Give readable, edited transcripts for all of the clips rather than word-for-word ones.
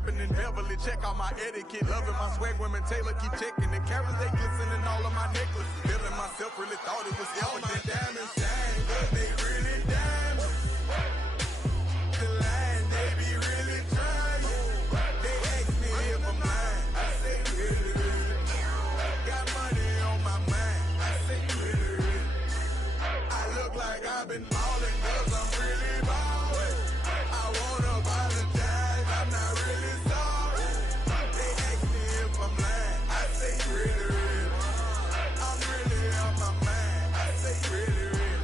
shopping in Beverly. Check out my etiquette. Loving my swag. Women Taylor keep checking the carrots. They glistening all of my necklaces. Feeling myself. Really thought it was all my diamonds shine, but they really diamonds. The line, they be really trying. They ask me if I'm lying. I say really, really. Got money on my mind. I say really, really. I look like I've been balling 'cause I'm really balling. I wanna apologize. I'm not really sorry. They ask me if I'm lying. I say really, really. I'm really on my mind. I say really, really.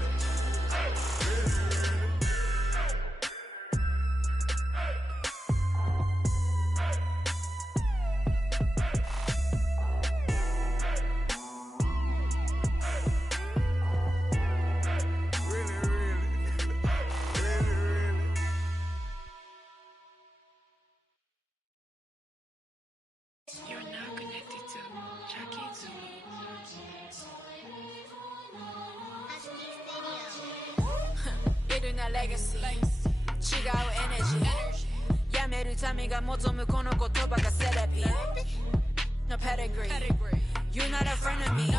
You're now connected to Jackie Zulu. 이루나 legacy, 違う energy. やめるためが望むこの言葉がセレビ。No pedigree, you're not a friend of me.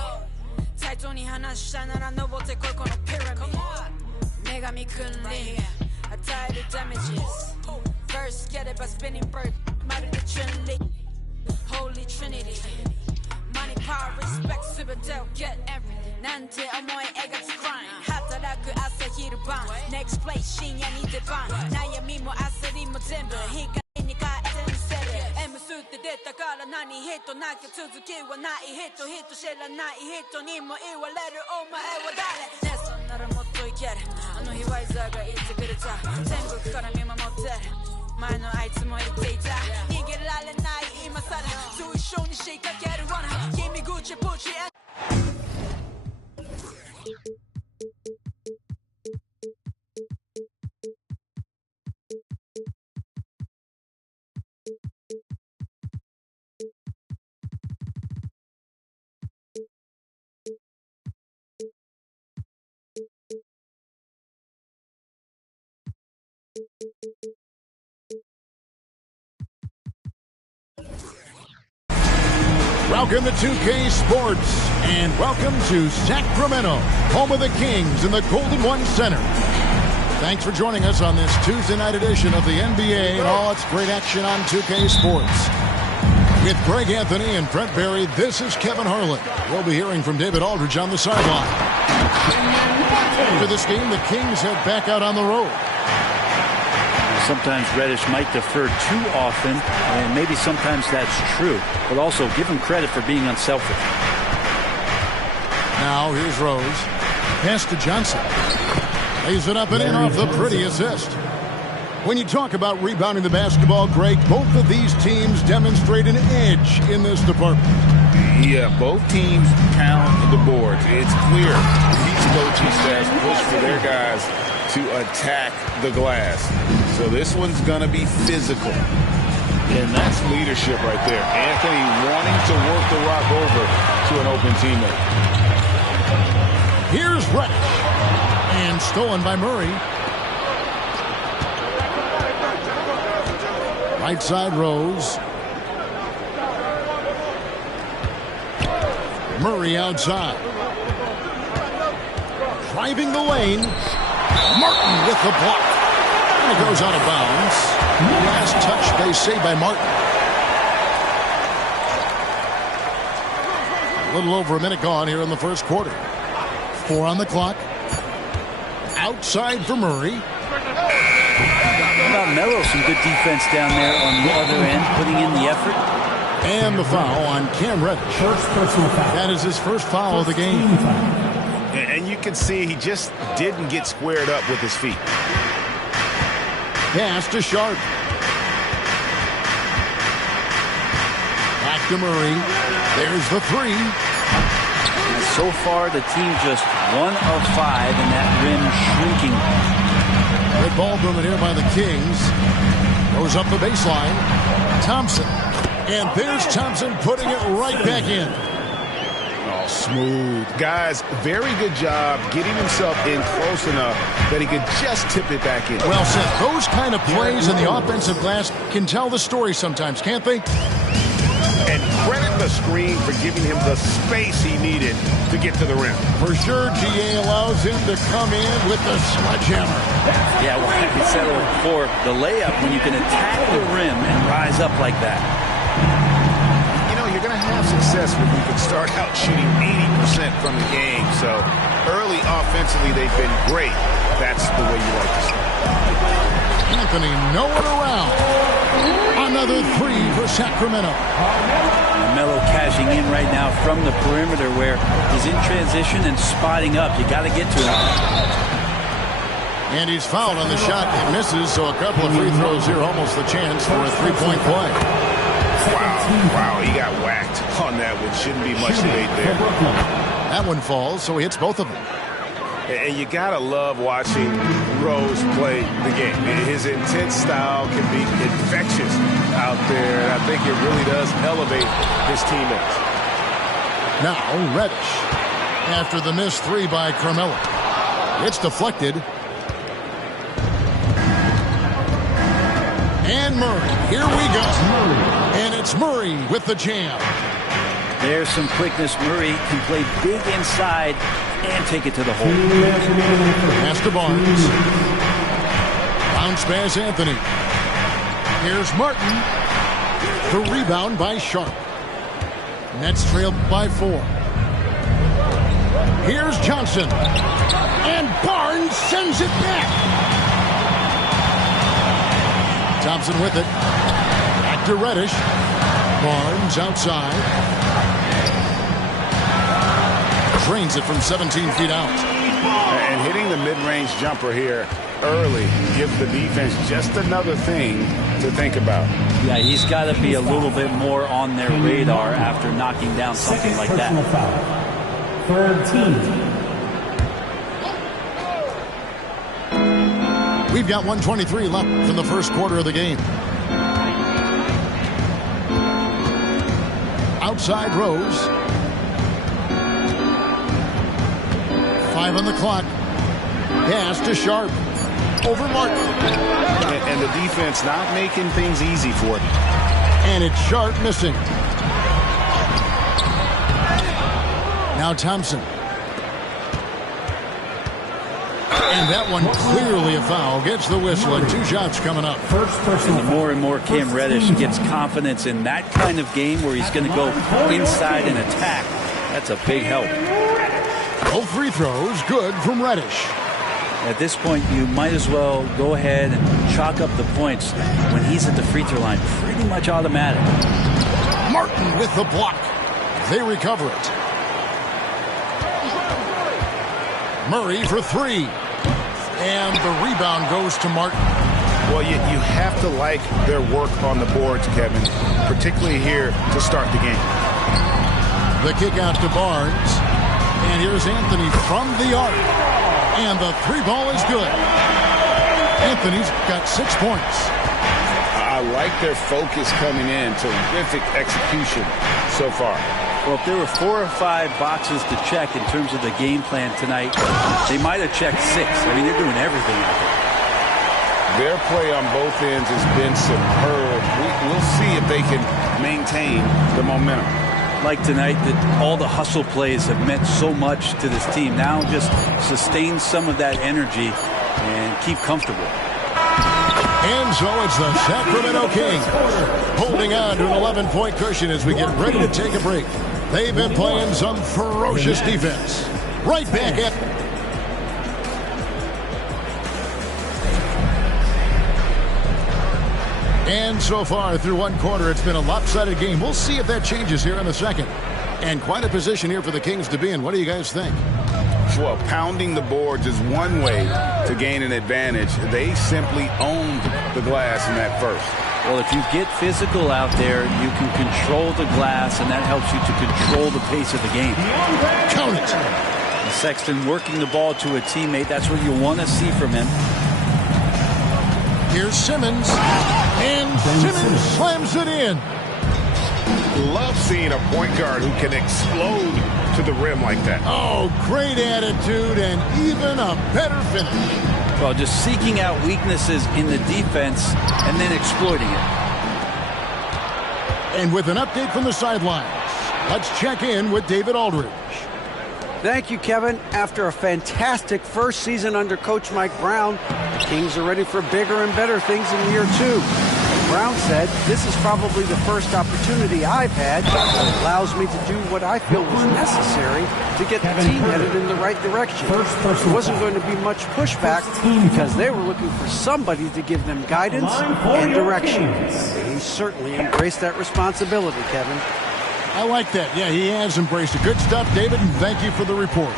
対等に話したなら登ってこいこのピラミッド。女神君に与える damages. First get it by spinning bird, まるで Trinity. Holy Trinity. Money, power, respect, すべてを get everything. なんて思い描く grind. 働く朝昼晩 Next place 深夜に出番悩みも焦りも全部光に変えてみせる M スって出たから何人なきゃ続きはない人知らない人にも言われるお前は誰ねそんならもっといけるあの日ワイザーが言ってくれた天国から見守ってる前のあいつも言っていた逃げられない今さらと一緒に仕掛ける罠君口ぶちWelcome to 2K Sports, and welcome to Sacramento, home of the Kings in the Golden One Center. Thanks for joining us on this Tuesday night edition of the NBA and all its great action on 2K Sports. With Greg Anthony and Brent Barry, this is Kevin Harlan. We'll be hearing from David Aldridge on the sideline. After this game, the Kings head back out on the road. Sometimes Reddish might defer too often, and maybe sometimes that's true. But also, give him credit for being unselfish. Now, here's Rose. Pass to Johnson. Lays it up and in off the pretty assist. When you talk about rebounding the basketball, Greg, both of these teams demonstrate an edge in this department. Yeah, both teams pound the boards. It's clear these coaching staffs push for their guys to attack the glass. So this one's going to be physical. And that's leadership right there. Anthony wanting to work the rock over to an open teammate. Here's Reddish. And stolen by Murray. Right side Rose. Murray outside. Driving the lane. Martin with the block. And it goes out of bounds. Last touch, they say, by Martin. A little over a minute gone here in the first quarter. 4 on the clock. Outside for Murray. How about Melo? Some good defense down there on the other end, putting in the effort. And the foul on Cam Reddish. First personal foul. That is his first foul of the game. And you can see he just didn't get squared up with his feet. Pass to Sharp. Back to Murray. There's the three. And so far, the team just 1 of 5 in that rim shrinking. Good ball movement here by the Kings. Goes up the baseline. Thompson. And there's Thompson putting it right back in. Oh, Smooth. Guys, very good job getting himself in close enough that he could just tip it back in. Well said. Those kind of plays in the offensive glass can tell the story sometimes, can't they? And credit the screen for giving him the space he needed to get to the rim. For sure, GA allows him to come in with the sledgehammer. Yeah, well, we said it before, the layup, when you can attack the rim and rise up like that. You know, you're going to have success when you can start out shooting 80% from the game. So early offensively, they've been great. That's the way you like to start. Anthony nowhere around. Another three for Sacramento. Melo cashing in right now from the perimeter where he's in transition and spotting up. You got to get to him. And he's fouled on the shot. It misses, so a couple of free throws here. Almost the chance for a three-point play. Wow, he got whacked on that one. Shouldn't be much debate there. That one falls, so he hits both of them. And you got to love watching Rose play the game. His intense style can be infectious out there, and I think it really does elevate his teammates. Now, Reddish. After the missed three by Carmelo. It's deflected. And Murray. Here we go. And it's Murray with the jam. There's some quickness. Murray can play big inside and take it to the hole. Pass to Barnes. Bounce pass Anthony. Here's Martin. The rebound by Sharp. Nets trail by 4. Here's Johnson. And Barnes sends it back. Thompson with it. Back to Reddish. Barnes outside. Drains it from 17 feet out. And hitting the mid-range jumper here early gives the defense just another thing to think about. Yeah, he's got to be a little bit more on their radar after knocking down something like that. Third team. We've got 1:23 left in the first quarter of the game. Outside Rose. 5 on the clock. Pass to Sharp. Over Martin. And the defense not making things easy for him. And it's Sharp missing. Now Thompson. And that one clearly a foul. Gets the whistle and 2 shots coming up. And the more and more Cam Reddish gets confidence in that kind of game where he's going to go inside and attack, that's a big help. Both free throws good from Reddish. At this point, you might as well go ahead and chalk up the points when he's at the free throw line. Pretty much automatic. Martin with the block. They recover it. Murray for 3. And the rebound goes to Martin. Well, you have to like their work on the boards, Kevin, particularly here to start the game. The kick out to Barnes. And here's Anthony from the arc. And the 3 ball is good. Anthony's got 6 points. I like their focus coming in. Terrific execution so far. Well, if there were 4 or 5 boxes to check in terms of the game plan tonight, they might have checked 6. I mean, they're doing everything out there. Their play on both ends has been superb. We'll see if they can maintain the momentum. Like tonight, that all the hustle plays have meant so much to this team. Now just sustain some of that energy and keep comfortable. And so it's the Sacramento Kings holding on to an 11-point cushion as we get ready to take a break. They've been playing some ferocious defense. Right back at... And so far through one quarter, it's been a lopsided game. We'll see if that changes here in the second. And quite a position here for the Kings to be in. What do you guys think? Well, pounding the boards is one way to gain an advantage. They simply owned the glass in that first. Well, if you get physical out there, you can control the glass, and that helps you to control the pace of the game. Count it. And Sexton working the ball to a teammate. That's what you want to see from him. Here's Simmons. And Simmons slams it in. Love seeing a point guard who can explode to the rim like that. Oh, great attitude and even a better finish. Well, just seeking out weaknesses in the defense and then exploiting it. And with an update from the sidelines, let's check in with David Aldridge. Thank you, Kevin. After a fantastic first season under Coach Mike Brown, the Kings are ready for bigger and better things in year 2. Brown said, "This is probably the first opportunity I've had that allows me to do what I feel was necessary to get the team headed in the right direction. There wasn't going to be much pushback because they were looking for somebody to give them guidance and direction." He certainly embraced that responsibility, Kevin. I like that. Yeah, he has embraced it. Good stuff, David, and thank you for the report.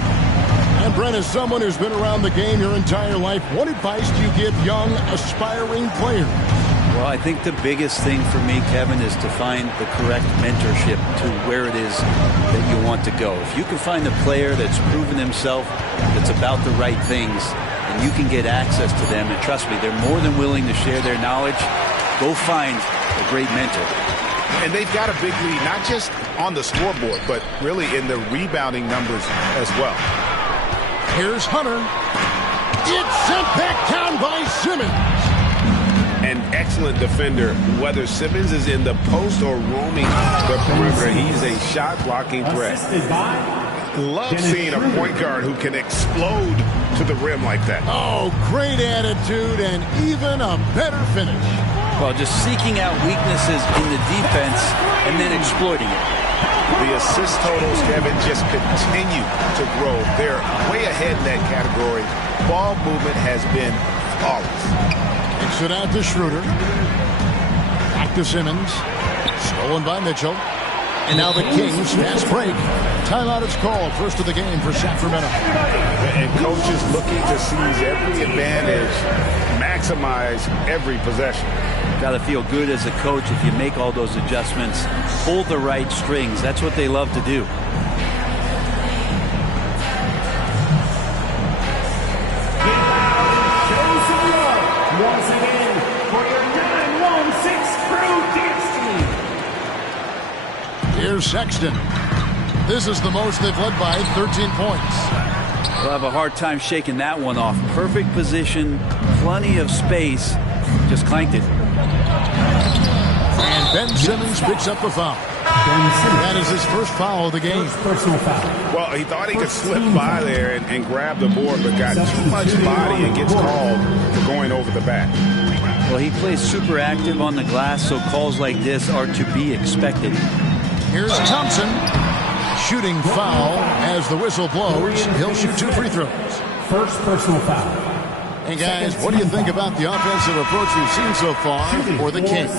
And Brent, as someone who's been around the game your entire life, what advice do you give young, aspiring players? Well, I think the biggest thing for me, Kevin, is to find the correct mentorship to where it is that you want to go. If you can find a player that's proven himself, that's about the right things, and you can get access to them, and trust me, they're more than willing to share their knowledge, go find a great mentor. And they've got a big lead, not just on the scoreboard, but really in the rebounding numbers as well. Here's Hunter. It's sent back down by Simmons. An excellent defender, whether Simmons is in the post or roaming the perimeter. He's a shot-blocking threat. Love seeing a point guard who can explode to the rim like that. Oh, great attitude and even a better finish. Well, just seeking out weaknesses in the defense and then exploiting it. The assist totals, Kevin, just continue to grow. They're way ahead in that category. Ball movement has been flawless. Kicks it out to Schroeder. Back to Simmons. Stolen by Mitchell. And now the Kings fast break. Timeout is called. First of the game for Sacramento. And coaches looking to seize every advantage, maximize every possession. Got to feel good as a coach if you make all those adjustments, pull the right strings. That's what they love to do. Once again, for your 916 Crew Dance Team. Here's Sexton. This is the most they've led by 13 points. They'll have a hard time shaking that one off. Perfect position, plenty of space, just clanked it. And Ben Simmons picks up the foul. That is his first foul of the game. Personal foul. Well, he thought he could slip by there and grab the board, but got too much body and gets called for going over the back. Well, he plays super active on the glass, so calls like this are to be expected. Here's Thompson. Shooting foul as the whistle blows. He'll shoot 2 free throws. First personal foul. Hey, guys, what do you think about the offensive approach we've seen so far for the Kings?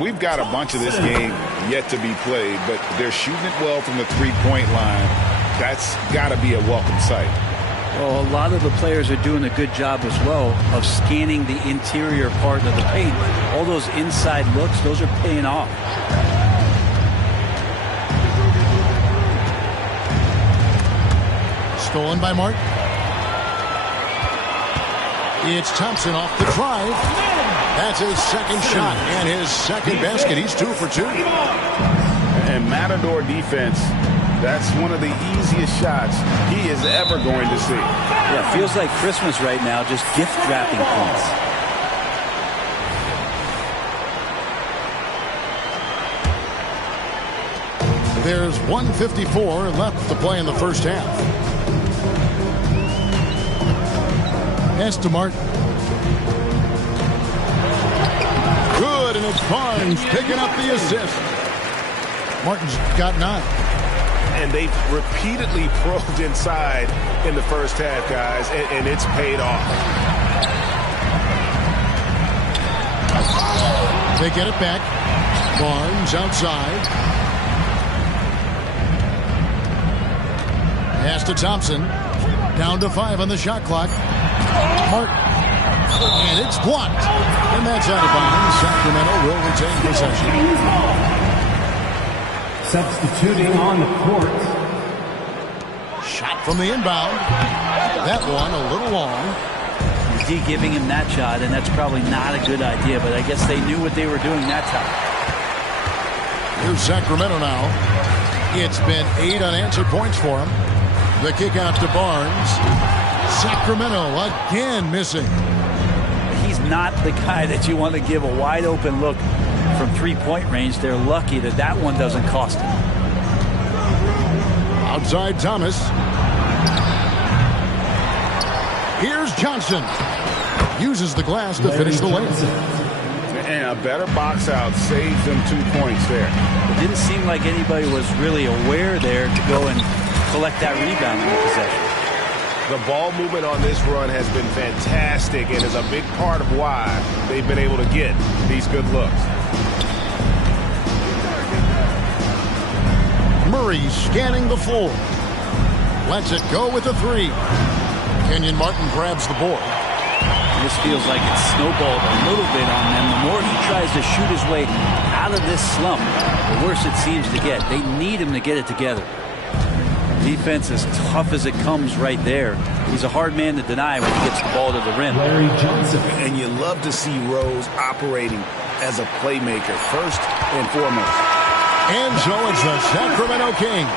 We've got a bunch of this game yet to be played, but they're shooting it well from the three-point line. That's got to be a welcome sight. Well, a lot of the players are doing a good job as well of scanning the interior part of the paint. All those inside looks, those are paying off. Stolen by Martin. It's Thompson off the drive. That's his second shot and his second basket. He's 2 for 2. And Matador defense, that's one of the easiest shots he is ever going to see. Yeah, feels like Christmas right now, just gift wrapping points. There's 1:54 left to play in the first half. Pass to Martin. Good, and it's Barnes picking up the assist. Martin's got 9. And they've repeatedly probed inside in the first half, guys, and it's paid off. They get it back. Barnes outside. Pass to Thompson. Down to 5 on the shot clock. Martin. And it's blocked. And that's out of bounds. Sacramento will retain possession. Substituting on the court. Shot from the inbound. That one a little long. D giving him that shot, and that's probably not a good idea, but I guess they knew what they were doing that time. Here's Sacramento now. It's been 8 unanswered points for him. The kick out to Barnes. Sacramento again missing. He's not the guy that you want to give a wide open look from 3-point range. They're lucky that that one doesn't cost him. Outside Thomas. Here's Johnson. Uses the glass to finish the lane. And a better box out saves them 2 points there. It didn't seem like anybody was really aware there to go and collect that rebound in the possession. The ball movement on this run has been fantastic and is a big part of why they've been able to get these good looks. Murray scanning the floor. Lets it go with a 3. Kenyon Martin grabs the board. This feels like it's snowballed a little bit on them. The more he tries to shoot his way out of this slump, the worse it seems to get. They need him to get it together. Defense as tough as it comes right there. He's a hard man to deny when he gets the ball to the rim. Larry Johnson. And you love to see Rose operating as a playmaker first and foremost. And so it's the Sacramento Kings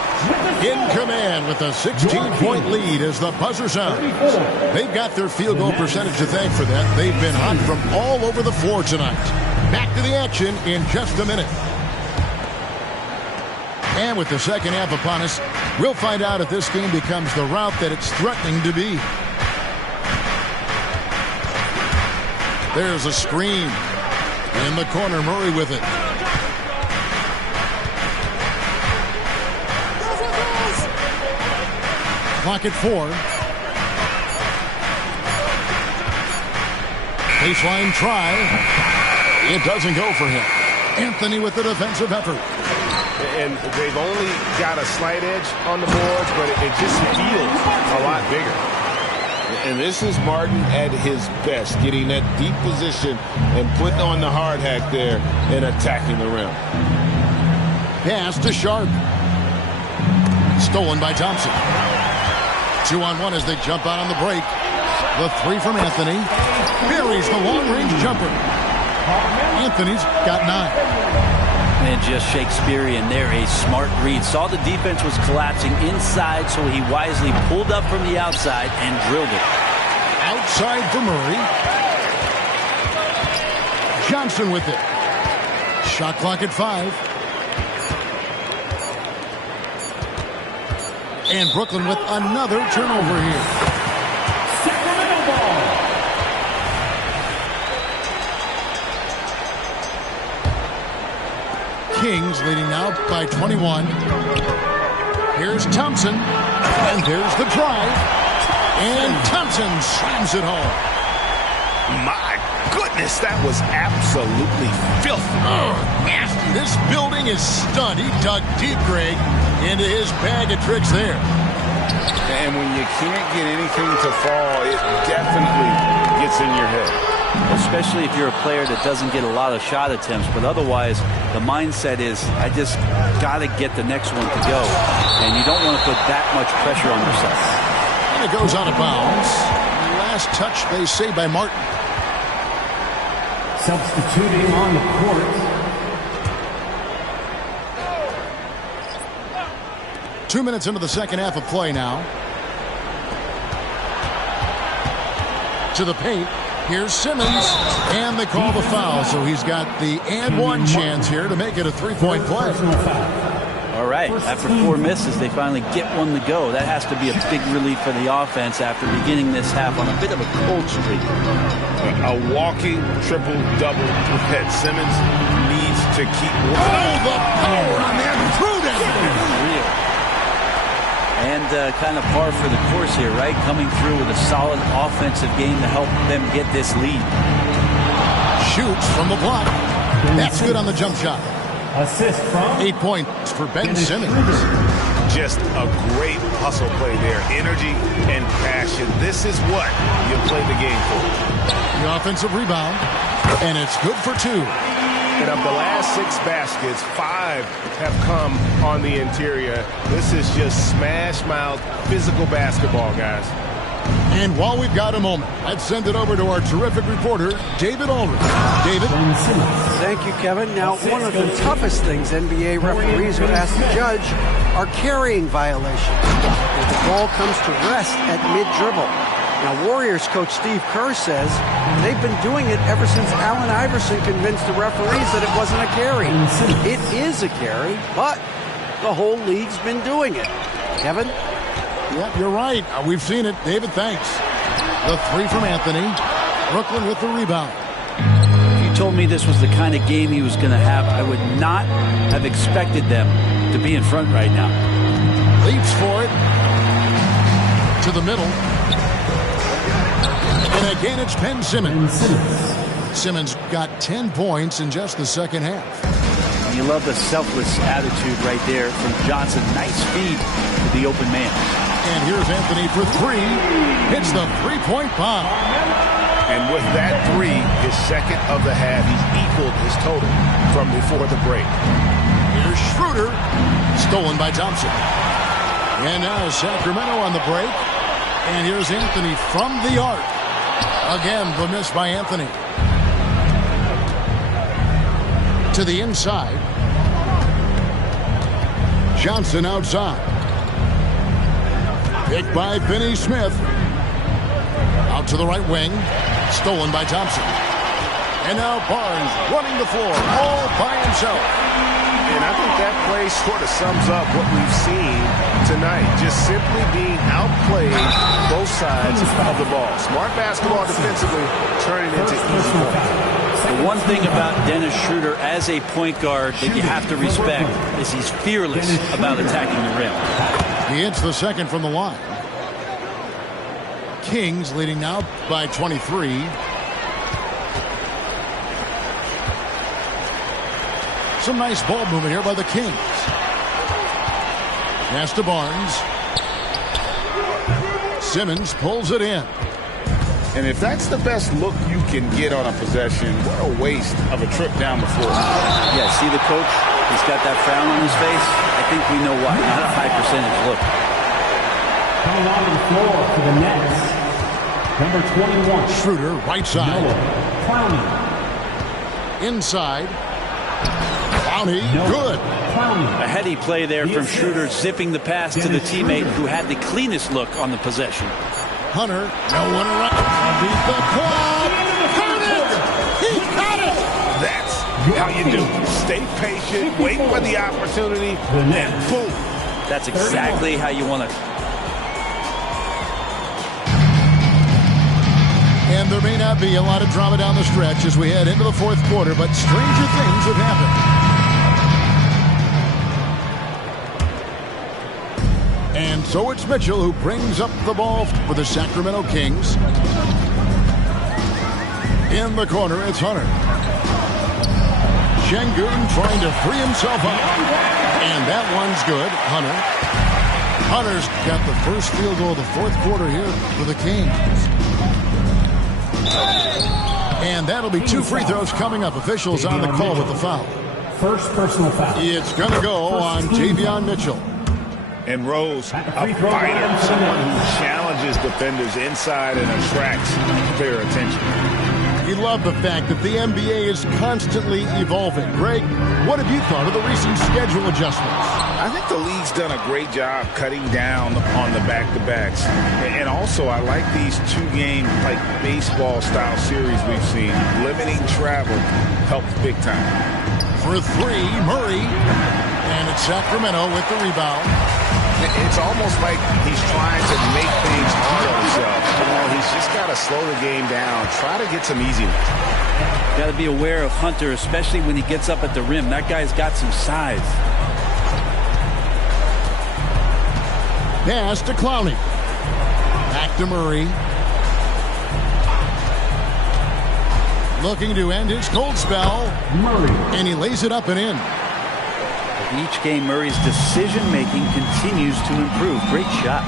in command with a 16-point lead as the buzzer sounds. They've got their field goal percentage to thank for that. They've been hot from all over the floor tonight. Back to the action in just a minute. And with the second half upon us, we'll find out if this game becomes the route that it's threatening to be. There's a screen. In the corner, Murray with it. Clock at 4. Baseline try. It doesn't go for him. Anthony with the defensive effort. And they've only got a slight edge on the boards, but it just feels a lot bigger. And this is Martin at his best, getting that deep position and putting on the hard hack there and attacking the rim. Pass to Sharp. Stolen by Thompson. 2-on-1 as they jump out on the break. The 3 from Anthony. Buries the long-range jumper. Anthony's got 9. And just Shakespearean there, a smart read. Saw the defense was collapsing inside, so he wisely pulled up from the outside and drilled it. Outside for Murray. Johnson with it. Shot clock at 5. And Brooklyn with another turnover here. Sacramento ball. Kings leading now by 21. Here's Thompson. And there's the drive. And Thompson slams it home. My goodness, that was absolutely filthy. Oh, nasty. This building is stunned. He dug deep, Greg, into his bag of tricks there. And when you can't get anything to fall, it definitely gets in your head. Especially if you're a player that doesn't get a lot of shot attempts. But otherwise, the mindset is, I just got to get the next one to go. And you don't want to put that much pressure on yourself. And it goes out of bounds. Last touch, they say, by Martin. Substituting on the court. 2 minutes into the second half of play now. To the paint. Here's Simmons. And they call the foul. So he's got the and one chance here to make it a 3-point play. All right. After 4 misses, they finally get one to go. That has to be a big relief for the offense after beginning this half on a bit of a cold streak. A walking triple-double threat. Simmons needs to keep... Oh, the power on that. Through that. And kind of par for the course here, right? Coming through with a solid offensive game to help them get this lead. Shoots from the block. That's good on the jump shot. Assist from 8 points for Ben Simmons. Just a great hustle play there. Energy and passion. This is what you play the game for. The offensive rebound. And it's good for 2. And of the last 6 baskets, 5 have come on the interior. This is just smash mouth physical basketball, guys. And while we've got a moment, let's send it over to our terrific reporter, David Aldridge. David? Thank you, Kevin. Now, one of the toughest things NBA referees are asked to judge are carrying violations. If the ball comes to rest at mid-dribble. Now, Warriors coach Steve Kerr says they've been doing it ever since Allen Iverson convinced the referees that it wasn't a carry. It is a carry, but the whole league's been doing it. Kevin? Yeah, you're right. We've seen it. David, thanks. The three from Anthony. Brooklyn with the rebound. If you told me this was the kind of game he was going to have, I would not have expected them to be in front right now. Leaps for it. To the middle. And again, it's Ben Simmons. Simmons got 10 points in just the second half. You love the selfless attitude right there from Johnson. Nice feed to the open man. And here's Anthony for three. Hits the three-point bomb. And with that three, his second of the half, he's equaled his total from before the break. Here's Schroeder. Stolen by Thompson. And now Sacramento on the break. And here's Anthony from the arc. Again, the miss by Anthony. To the inside. Johnson outside. Picked by Finney Smith. Out to the right wing. Stolen by Thompson. And now Barnes running the floor all by himself. And I think that play sort of sums up what we've seen tonight. Just simply being outplayed both sides of the ball. Smart basketball defensively, turning into easy points. The one thing about Dennis Schroeder as a point guard that you have to respect is he's fearless about attacking the rim. He hits the second from the line. Kings leading now by 23. Some nice ball movement here by the Kings. Pass to Barnes. Simmons pulls it in. And if that's the best look you can get on a possession, what a waste of a trip down the floor. Yeah, see the coach? He's got that frown on his face. I think we know why. Not a high percentage look. Coming on the floor for the Nets, number 21. Schroeder, right side. Noah Clowney. Inside. Clowney, good. A heady play there from Schroeder, zipping the pass to the teammate who had the cleanest look on the possession. Hunter, no one around. Beat the clock. Got it! He got it! That's how you do it. Stay patient, wait for the opportunity, and boom. That's exactly how you want to. And there may not be a lot of drama down the stretch as we head into the fourth quarter, but stranger things have happened. And so it's Mitchell who brings up the ball for the Sacramento Kings. In the corner, it's Hunter. Şengün trying to free himself up. And that one's good. Hunter's got the first field goal of the fourth quarter here for the Kings. And that'll be two free throws coming up. Officials on the call with the foul. First personal foul. It's going to go on Davion Mitchell. And Rose, a fighter, someone who challenges defenders inside and attracts their attention. We love the fact that the NBA is constantly evolving. Greg, what have you thought of the recent schedule adjustments? I think the league's done a great job cutting down on the back-to-backs. And also, I like these two-game, like baseball-style series we've seen. Limiting travel helps big time. For three, Murray. And it's Sacramento with the rebound. It's almost like he's trying to make things hard on himself. You know, he's just got to slow the game down. Try to get some easy ones. Got to be aware of Hunter, especially when he gets up at the rim. That guy's got some size. Pass to Clowney. Back to Murray. Looking to end his cold spell. Murray. And he lays it up and in. Each game, Murray's decision-making continues to improve. Great shot.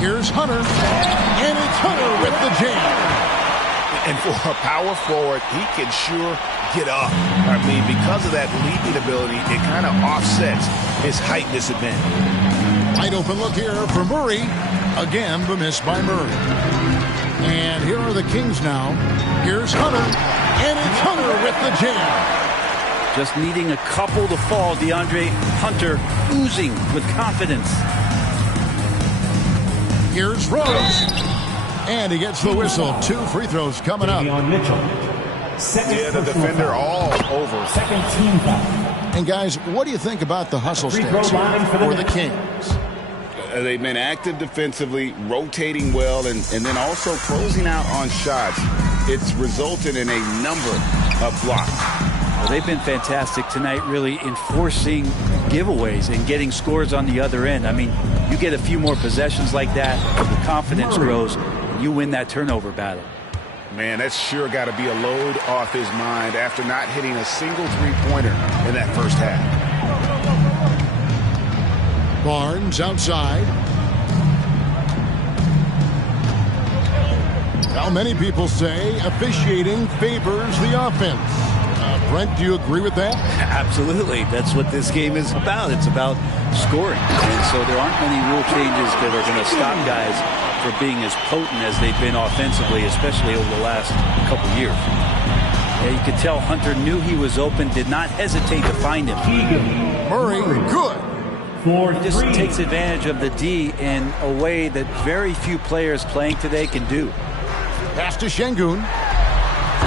Here's Hunter. And it's Hunter with the jam. And for a power forward, he can sure get up. I mean, because of that leaping ability, it kind of offsets his height disadvantage. Wide open look here for Murray. Again, the miss by Murray. And here are the Kings now. Here's Hunter. And it's Hunter with the jam. Just needing a couple to fall. DeAndre Hunter oozing with confidence. Here's Rose. And he gets the whistle. 2 free throws coming up. Mitchell. The defender all over. Second team foul. And guys, what do you think about the hustle stats for the Kings? They've been active defensively, rotating well, and then also closing out on shots. It's resulted in a number of blocks. Well, they've been fantastic tonight, really enforcing giveaways and getting scores on the other end. I mean, you get a few more possessions like that, the confidence grows, and you win that turnover battle. Man, that's sure got to be a load off his mind after not hitting a single three-pointer in that first half. Barnes outside. Now, many people say officiating favors the offense. Brent, do you agree with that? Absolutely. That's what this game is about. It's about scoring. And so there aren't many rule changes that are going to stop guys from being as potent as they've been offensively, especially over the last couple years. Yeah, you could tell Hunter knew he was open, did not hesitate to find him. Murray, good. He just takes advantage of the D in a way that very few players playing today can do. Pass to Şengün.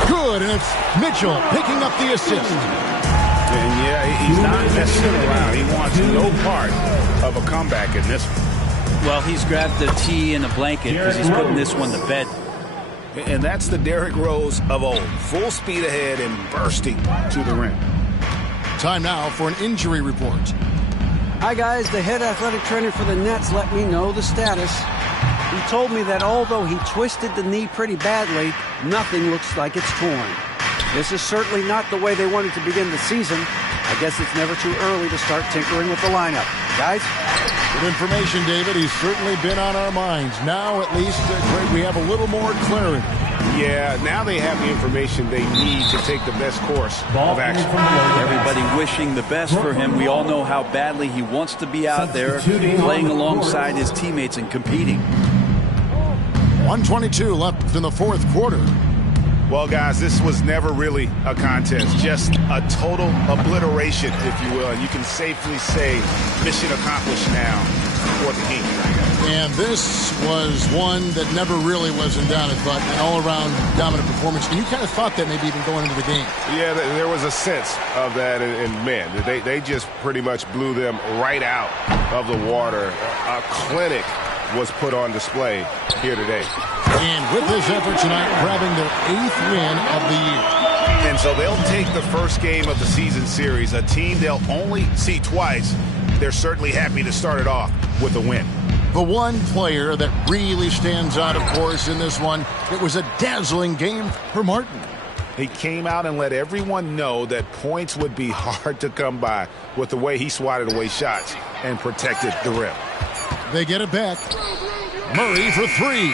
Good, and it's Mitchell picking up the assist. And yeah, he's not messing around. He wants no part of a comeback in this one. Well, he's grabbed the tee and a blanket because he's putting this one to bed. And that's the Derrick Rose of old. Full speed ahead and bursting to the rim. Time now for an injury report. Hi, guys. The head athletic trainer for the Nets let me know the status. He told me that although he twisted the knee pretty badly, nothing looks like it's torn. This is certainly not the way they wanted to begin the season. I guess it's never too early to start tinkering with the lineup. Guys? Good information, David. He's certainly been on our minds. Now, at least, Greg, we have a little more clarity. Yeah, now they have the information they need to take the best course of action. Everybody wishing the best for him. We all know how badly he wants to be out there playing alongside his teammates and competing. 1:22 left in the fourth quarter. Well, guys, this was never really a contest, just a total obliteration, if you will. And you can safely say mission accomplished now for the Kings. And this was one that never really was in doubt, but an all-around dominant performance. And you kind of thought that maybe even going into the game. Yeah, there was a sense of that. And man, they just pretty much blew them right out of the water. A clinic was put on display here today. And with this effort tonight, grabbing their 8th win of the year. And so they'll take the first game of the season series, a team they'll only see twice. They're certainly happy to start it off with a win. The one player that really stands out, of course, in this one, it was a dazzling game for Martin. He came out and let everyone know that points would be hard to come by with the way he swatted away shots and protected the rim. They get it back. Murray for 3.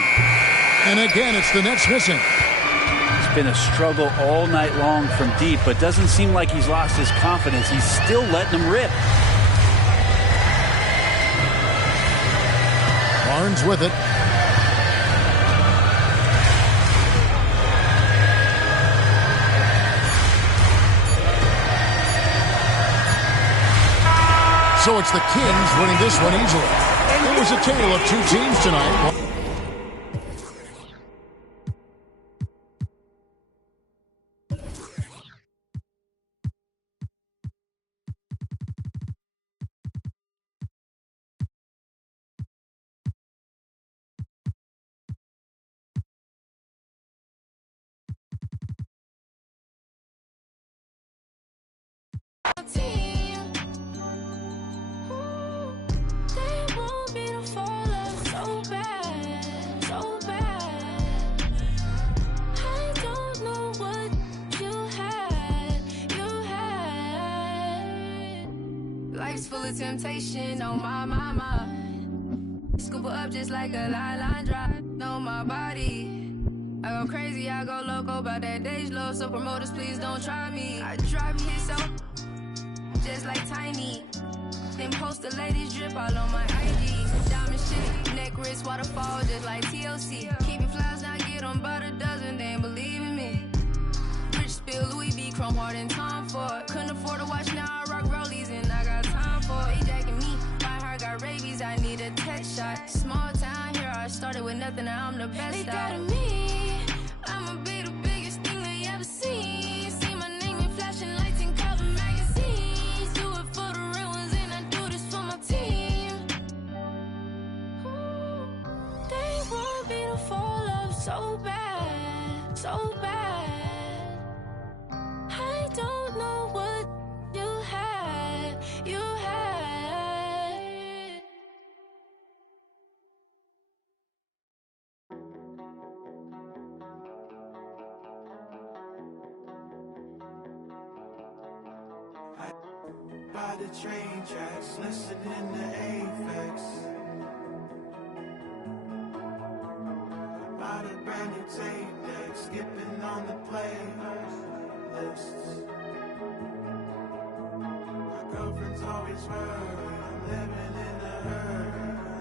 And again, it's the Nets missing. It's been a struggle all night long from deep, but doesn't seem like he's lost his confidence. He's still letting them rip. Barnes with it. So it's the Kings winning this one easily. It was a tale of 2 teams tonight. Temptation on my mama. Scoop her up just like a line drive. Know my body. I go crazy, I go loco about that Dej Low. So promoters, please don't try me. I drop hits so just like Tiny. They then post the latest drip all on my IG. Diamond shit, neck, wrist, waterfall, just like TLC. Keep it flies, now get on about a dozen, they ain't believe in me. Rich spill, Louis V, Chrome Heart and Tom Ford. Couldn't afford to watch, now I rock rollies and I got time for it. They jacking me, my heart got rabies, I need a tech shot. Small town here, I started with nothing, now I'm the best. They doubted me, I'ma be the biggest thing they ever seen. See my name in flashing lights and cover magazines. Do it for the real ones and I do this for my team. They want me to fall off so bad, so bad. I don't know what you had, you had. By the train tracks, listening to Aphex. By the brand new tape deck, skipping on the playlists. My girlfriend's always worried, I'm living in a hurry.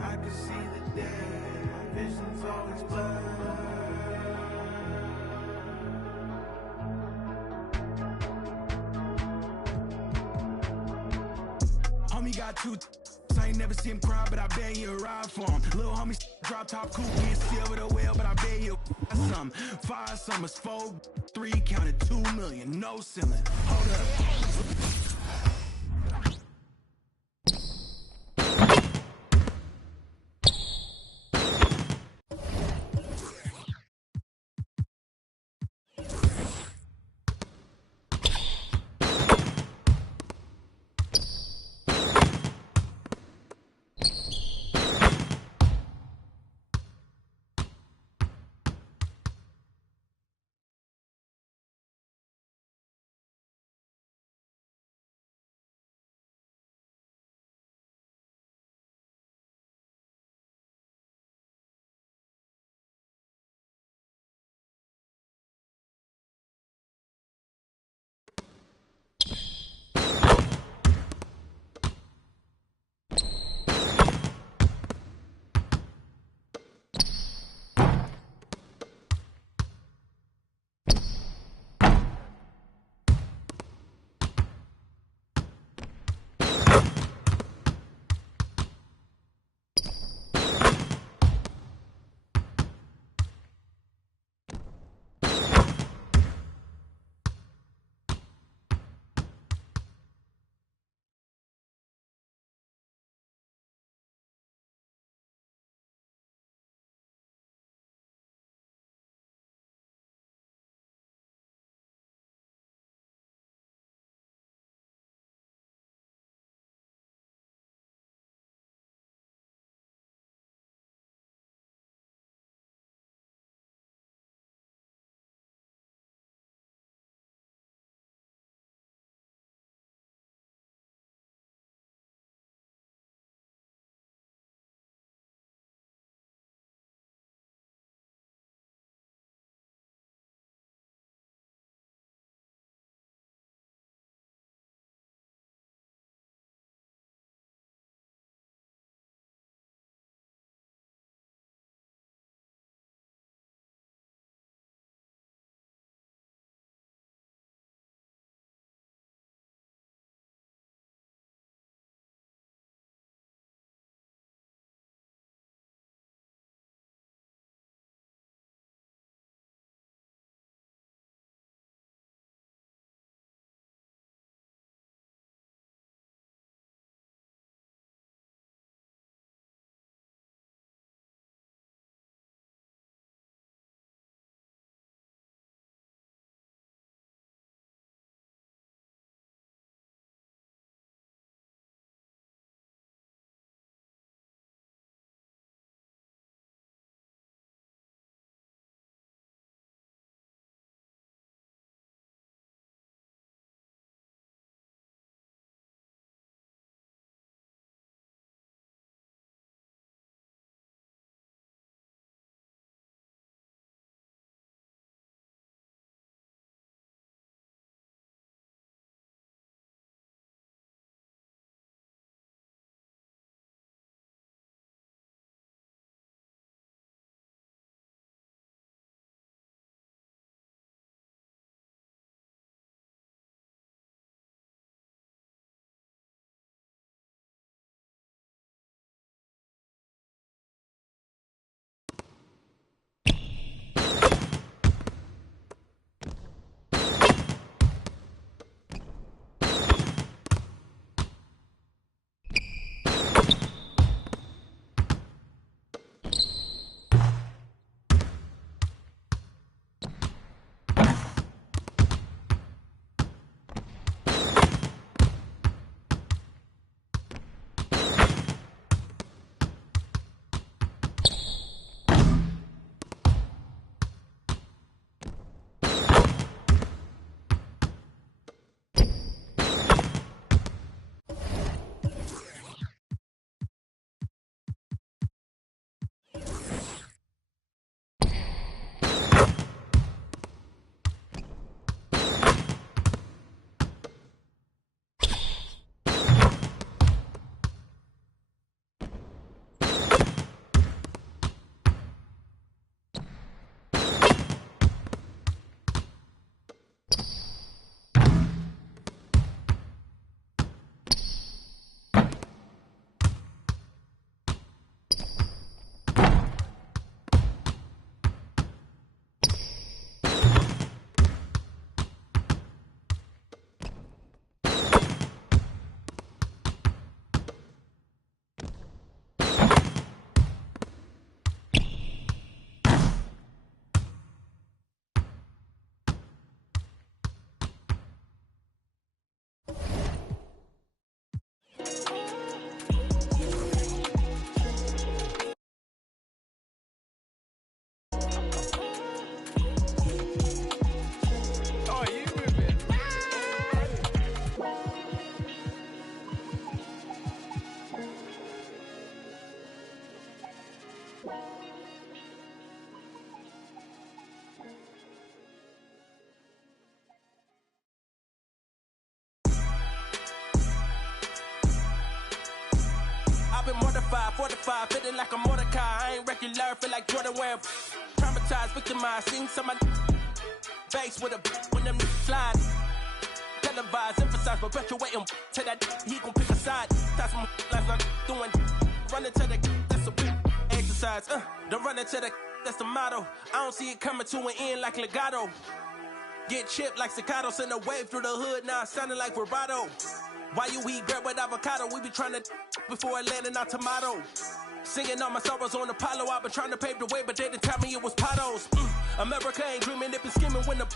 I can see the day, my vision's always blurred. Homie got two, I ain't never see him cry, but I bet he'll ride for him. Little homie drop top cool, can't see over the well, but I bet he'll some. 5 summers, 4, 3, counted 2 million, no ceiling. Hold up. certified, fortified, feeling like a Mordecai. I ain't regular, feel like Jordan wearing. Traumatized, victimized, seen some of base with a when them slide. Televised, emphasize, perpetuating to that he gon' pick a side. That's my life I'm doing. Running to the that's a exercise. The running to the that's the motto. I don't see it coming to an end like legato. Get chipped like staccato, send a wave through the hood. Now sounding like vibrato. Why you eat bread with avocado? We be trying to before it landing our tomato. Singing all my sorrows on Apollo. I've been trying to pave the way, but they didn't tell me it was potholes. America ain't dreaming, they been scheming when the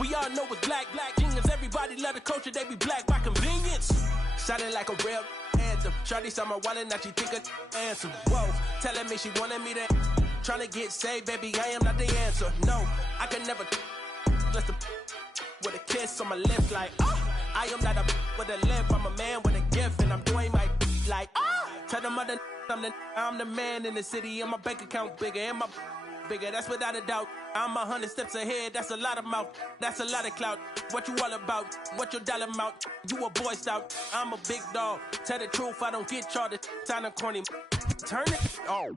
we all know it's black genius. Everybody love the culture, they be black by convenience. Sounding like a real anthem. Shawty saw my wallet, now she think a answer. Whoa, telling me she wanted me to trying to get saved, baby, I am not the answer. No, I can never just with a kiss on my lips like I am not a with a lip, I'm a man with a gift, and I'm doing my like tell them other I'm the man in the city, and my bank account bigger, and my bigger, that's without a doubt. I'm 100 steps ahead, that's a lot of mouth, that's a lot of clout. What you all about? What your dollar amount? You a Boy Scout, I'm a big dog. Tell the truth, I don't get y'all to sound corny. Turn it. Oh.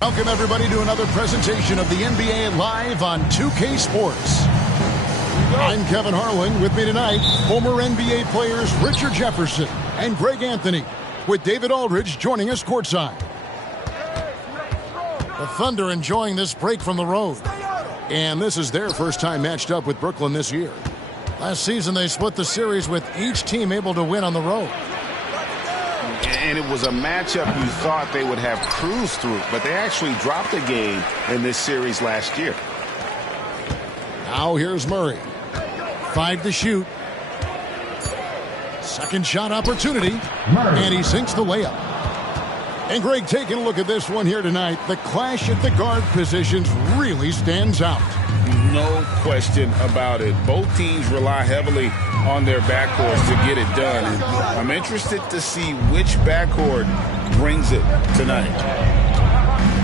Welcome, everybody, to another presentation of the NBA Live on 2K Sports. I'm Kevin Harlan. With me tonight, former NBA players Richard Jefferson and Greg Anthony, with David Aldridge joining us courtside. The Thunder enjoying this break from the road. And this is their first time matched up with Brooklyn this year. Last season, they split the series with each team able to win on the road. And it was a matchup you thought they would have cruised through, but they actually dropped a game in this series last year. Now here's Murray. 5 to shoot. Second shot opportunity, and he sinks the layup. And Greg, taking a look at this one here tonight, the clash at the guard positions really stands out. No question about it. Both teams rely heavily on their backcourts to get it done. And I'm interested to see which backcourt brings it tonight.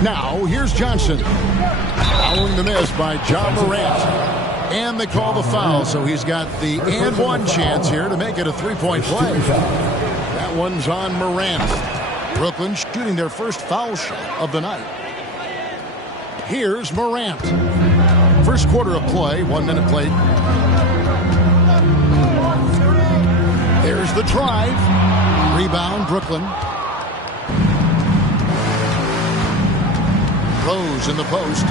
Now, here's Johnson. Following the miss by Ja Morant. And they call the foul, so he's got the and one chance here to make it a three-point play. That one's on Morant. Brooklyn shooting their first foul shot of the night. Here's Morant. First quarter of play, 1 minute played. There's the drive. Rebound, Brooklyn. Rose in the post.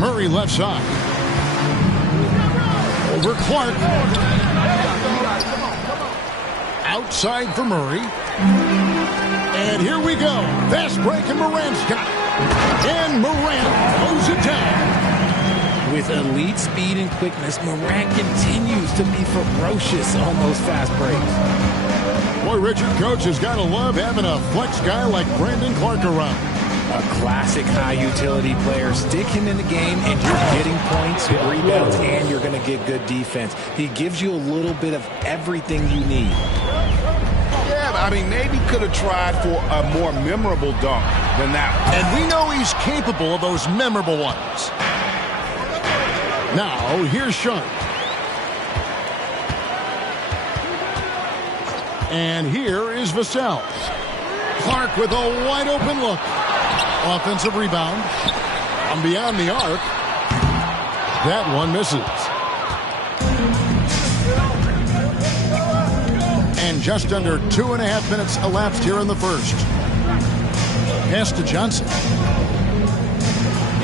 Murray left side. Over Clark. Outside for Murray. And here we go. Fast break, and Morant's got it. And Morant throws it down. With elite speed and quickness, Morant continues to be ferocious on those fast breaks. Boy, Richard, coach has got to love having a flex guy like Brandon Clark around. A classic high-utility player. Stick him in the game, and you're getting points, rebounds, and you're going to get good defense. He gives you a little bit of everything you need. Yeah, I mean, maybe could have tried for a more memorable dunk than that one. And we know he's capable of those memorable ones. Now, here's Sean. And here is Vassell. Clark with a wide-open look. Offensive rebound. From beyond the arc. That one misses. And just under 2.5 minutes elapsed here in the first. Pass to Johnson.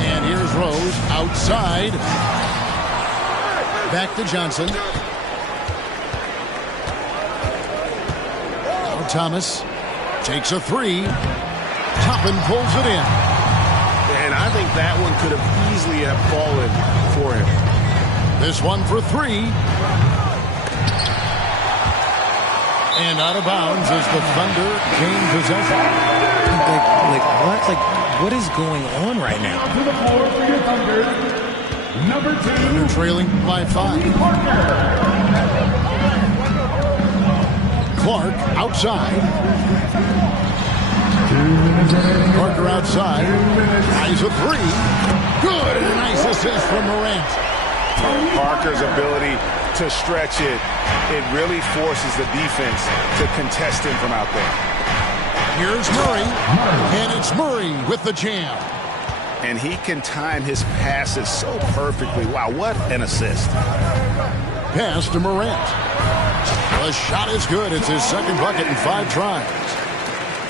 And here's Rose outside. Back to Johnson. Now Thomas takes a three. Toppin pulls it in. And I think that one could have easily have fallen for him. This one for three. And out of bounds as the Thunder gain possession. What is going on right now? To the floor for your Thunder, number 2. Thunder trailing by 5. Clark outside. Parker outside. Eyes a three. Good, and a nice assist from Morant. Parker's ability to stretch it, it really forces the defense to contest him from out there. Here's Murray, and it's Murray with the jam. And he can time his passes so perfectly. Wow, what an assist. Pass to Morant. The shot is good. It's his second bucket in 5 tries.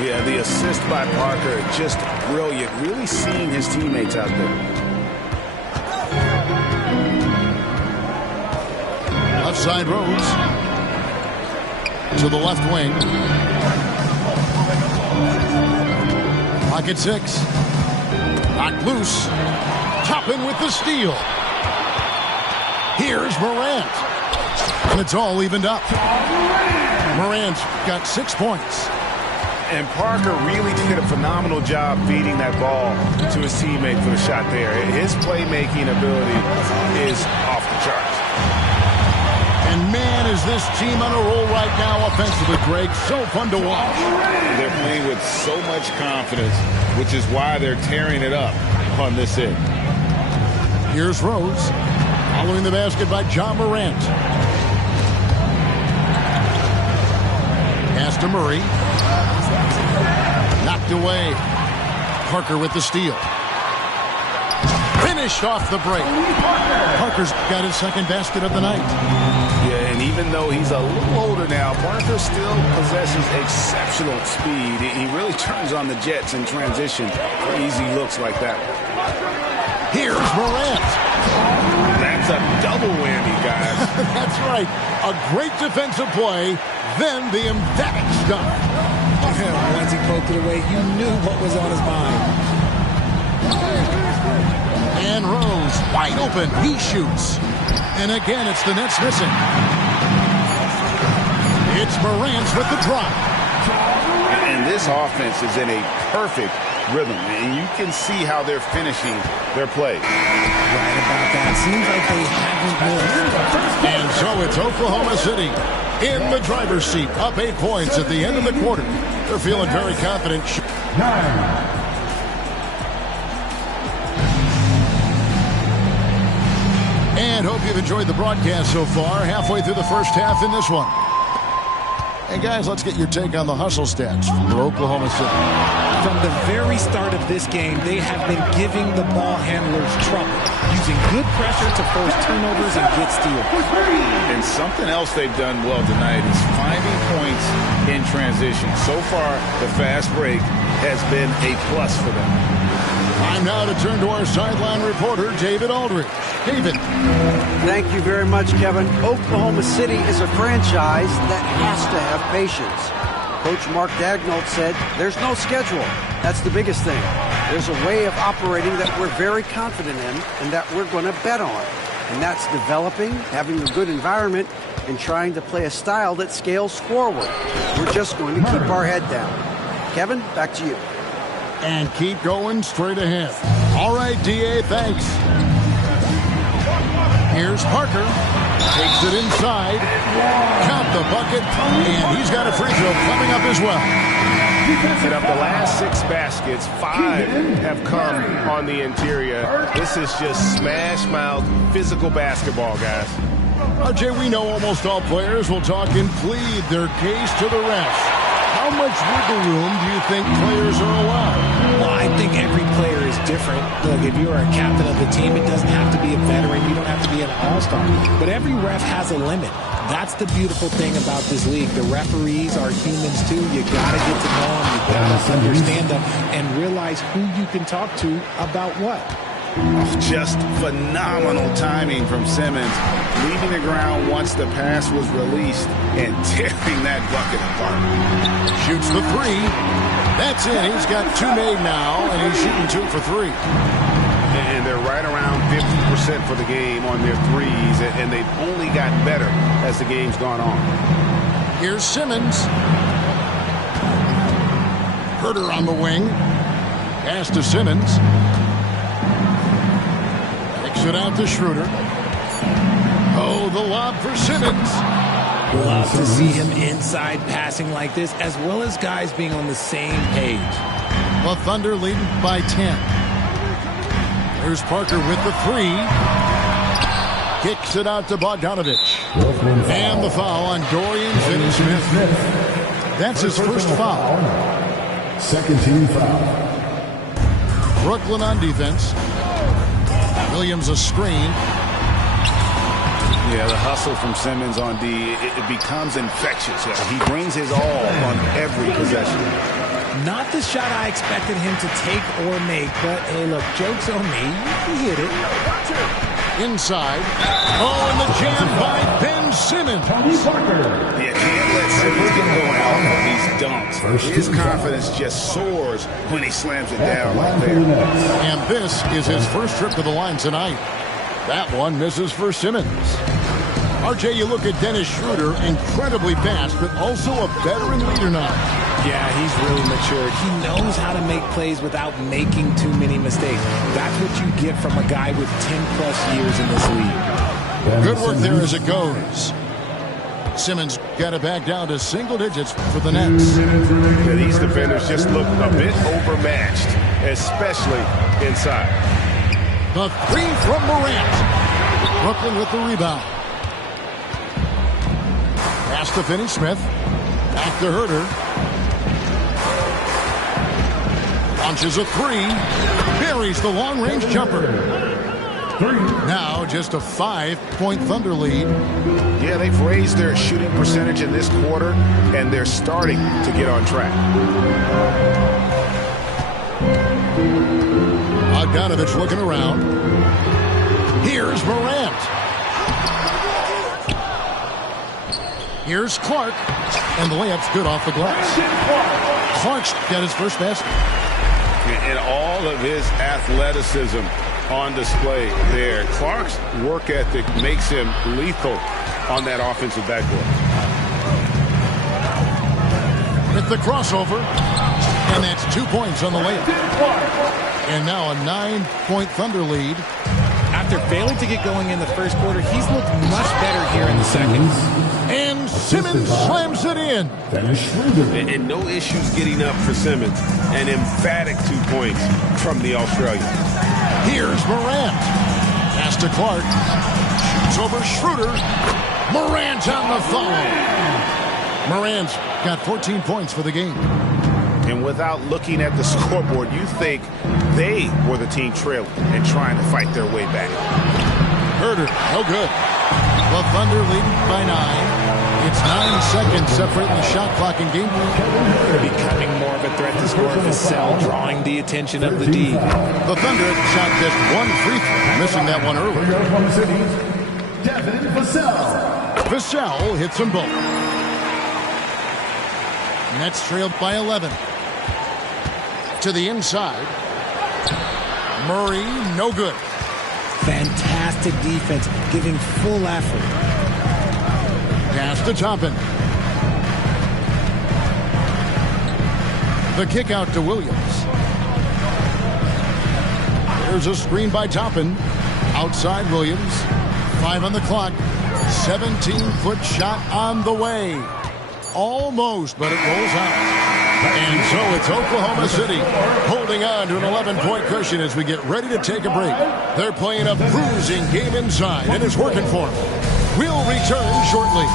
Yeah, the assist by Parker, just brilliant. Really seeing his teammates out there. Left side Rose. To the left wing. Pocket 6. Knocked loose. Toppin with the steal. Here's Morant. And it's all evened up. Morant got 6 points. And Parker really did a phenomenal job feeding that ball to his teammate for the shot there. His playmaking ability is off the charts. And man, is this team on a roll right now offensively, Greg. So fun to watch. They're playing with so much confidence, which is why they're tearing it up on this end. Here's Rose. Following the basket by Ja Morant. Pass to Murray. Knocked away. Parker with the steal. Finished off the break. Parker's got his second basket of the night. Yeah, and even though he's a little older now, Parker still possesses exceptional speed. He really turns on the jets in transition for easy looks like that. Here's Morant. That's a double whammy, guys. That's right. A great defensive play, then the emphatic stuff. Once he poked it away, you knew what was on his mind. And Rose, wide open. He shoots. And again, it's the Nets missing. It's Morant with the drop. And this offense is in a perfect rhythm, and you can see how they're finishing their play. Right about that. Seems like they haven't missed. And so it's Oklahoma City in the driver's seat, up 8 points at the end of the quarter. They're feeling very confident. And hope you've enjoyed the broadcast so far. Halfway through the first half in this one. And guys, let's get your take on the hustle stats for Oklahoma City. From the very start of this game, they have been giving the ball handlers trouble, using good pressure to force turnovers and get steals. And something else they've done well tonight is finding points in transition. So far, the fast break has been a plus for them. Time now to turn to our sideline reporter, David Aldridge. David. Thank you very much, Kevin. Oklahoma City is a franchise that has to have patience. Coach Mark Daigneault said there's no schedule. That's the biggest thing. There's a way of operating that we're very confident in and that we're going to bet on. And that's developing, having a good environment, and trying to play a style that scales forward. We're just going to keep our head down. Kevin, back to you. And keep going straight ahead. All right, D.A., thanks. Here's Parker. Takes it inside. Count the bucket. And he's got a free throw coming up as well. And of the last 6 baskets, 5 have come on the interior. This is just smash-mouth physical basketball, guys. RJ, we know almost all players will talk and plead their case to the refs. How much wiggle room do you think players are allowed? Well, I think every player is different. Look, if you're a captain of the team, it doesn't have to be a veteran. You don't have to be an all-star. But every ref has a limit. That's the beautiful thing about this league. The referees are humans, too. You got to get to know them. You got to understand them and realize who you can talk to about what. Just phenomenal timing from Simmons, leaving the ground once the pass was released and tearing that bucket apart. Shoots the 3. That's in. He's got 2 made now, and he's shooting 2 for 3. And they're right around 50% for the game on their threes, and they've only gotten better as the game's gone on. Here's Simmons. Herter on the wing. Pass to Simmons. It out to Schroeder. Oh, the lob for Simmons. Love to see him inside passing like this, as well as guys being on the same page. The Thunder leading by 10. There's Parker with the 3. Kicks it out to Bogdanovich. And the foul on Dorian Finney-Smith. That's his first foul. Second team foul. Brooklyn on defense. Williams a screen. Yeah, the hustle from Simmons on D, it becomes infectious. He brings his all on every possession. Not the shot I expected him to take or make, but hey, look, joke's on me. He hit it. Inside. Oh, and the jam by Ben Simmons. Yeah, can't let Simmons get going off of these dunks. His confidence just soars when he slams it down like there. And this is his first trip to the line tonight. That one misses for Simmons. RJ, you look at Dennis Schroeder, incredibly fast, but also a veteran leader now. Yeah, he's really matured. He knows how to make plays without making too many mistakes. That's what you get from a guy with 10-plus years in this league. Good work there as it goes. Simmons got it back down to single digits for the Nets. Yeah, these defenders just look a bit overmatched, especially inside. The 3 from Morant. Brooklyn with the rebound. Pass to Finney-Smith. Back to Herter. Launches a 3. Buries the long-range jumper. Now just a 5-point Thunder lead. Yeah, they've raised their shooting percentage in this quarter, and they're starting to get on track. Bogdanovich looking around. Here's Morant. Here's Clark. And the layup's good off the glass. Clark's got his first basket. In all of his athleticism, on display there. Clark's work ethic makes him lethal on that offensive backboard. With the crossover, and that's 2 points on the layup. And now a 9-point Thunder lead. After failing to get going in the first quarter, he's looked much better here in the second. And Simmons slams it in. And no issues getting up for Simmons. An emphatic 2 points from the Australian. Here's Morant. Pass to Clark. Shoots over Schroeder. Morant on the foul. Morant's got 14 points for the game. And without looking at the scoreboard, you think they were the team trailing and trying to fight their way back. Herder, no good. The Thunder leading by 9. It's 9 seconds separating the shot clock in game. Becoming more of a threat to score. Vassell drawing the attention of the D. The Thunder shot just one free throw, missing that one early. Devin Vassell. Vassell hits them both. Nets trailed by 11. To the inside. Murray, no good. Fantastic defense, giving full effort. Pass to Toppin. The kick out to Williams. There's a screen by Toppin. Outside Williams. 5 on the clock. 17-foot shot on the way. Almost, but it rolls out. And so it's Oklahoma City holding on to an 11-point cushion as we get ready to take a break. They're playing a bruising game inside, and it's working for them. We'll return shortly.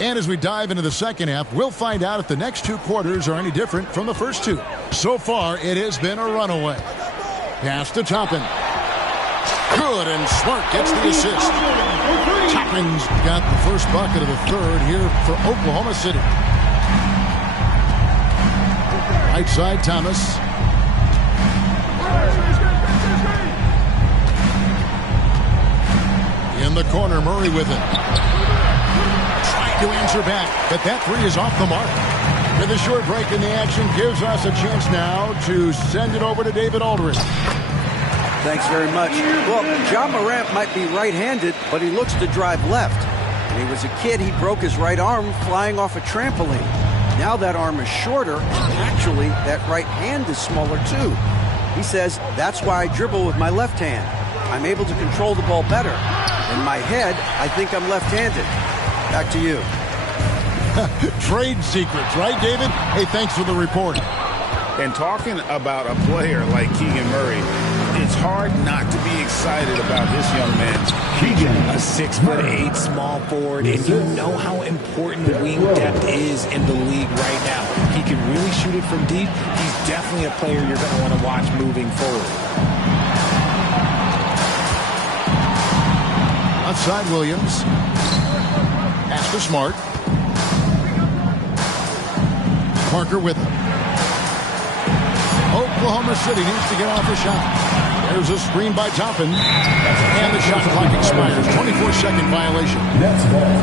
And as we dive into the second half, we'll find out if the next 2 quarters are any different from the first 2. So far, it has been a runaway. Pass to Toppin. Good, and Smart gets the assist. Toppin's got the first bucket of the third here for Oklahoma City. Right side, Thomas. In the corner, Murray with it. Trying to answer back, but that three is off the mark. With a short break in the action, gives us a chance now to send it over to David Aldridge. Thanks very much. Well, Ja Morant might be right-handed, but he looks to drive left. When he was a kid, he broke his right arm flying off a trampoline. Now that arm is shorter, and actually, that right hand is smaller too. He says, that's why I dribble with my left hand. I'm able to control the ball better. In my head, I think I'm left-handed. Back to you. Trade secrets, right, David? Hey, thanks for the report. And talking about a player like Keegan Murray, it's hard not to be excited about this young man's Keegan, a 6'8" small forward, and you know how important wing depth is in the league right now. He can really shoot it from deep. He's definitely a player you're going to want to watch moving forward. Outside Williams. Pass to Smart. Parker with it. Oklahoma City needs to get off the shot. There's a screen by Toppin. And the shot clock expires. 24-second violation. That's ball.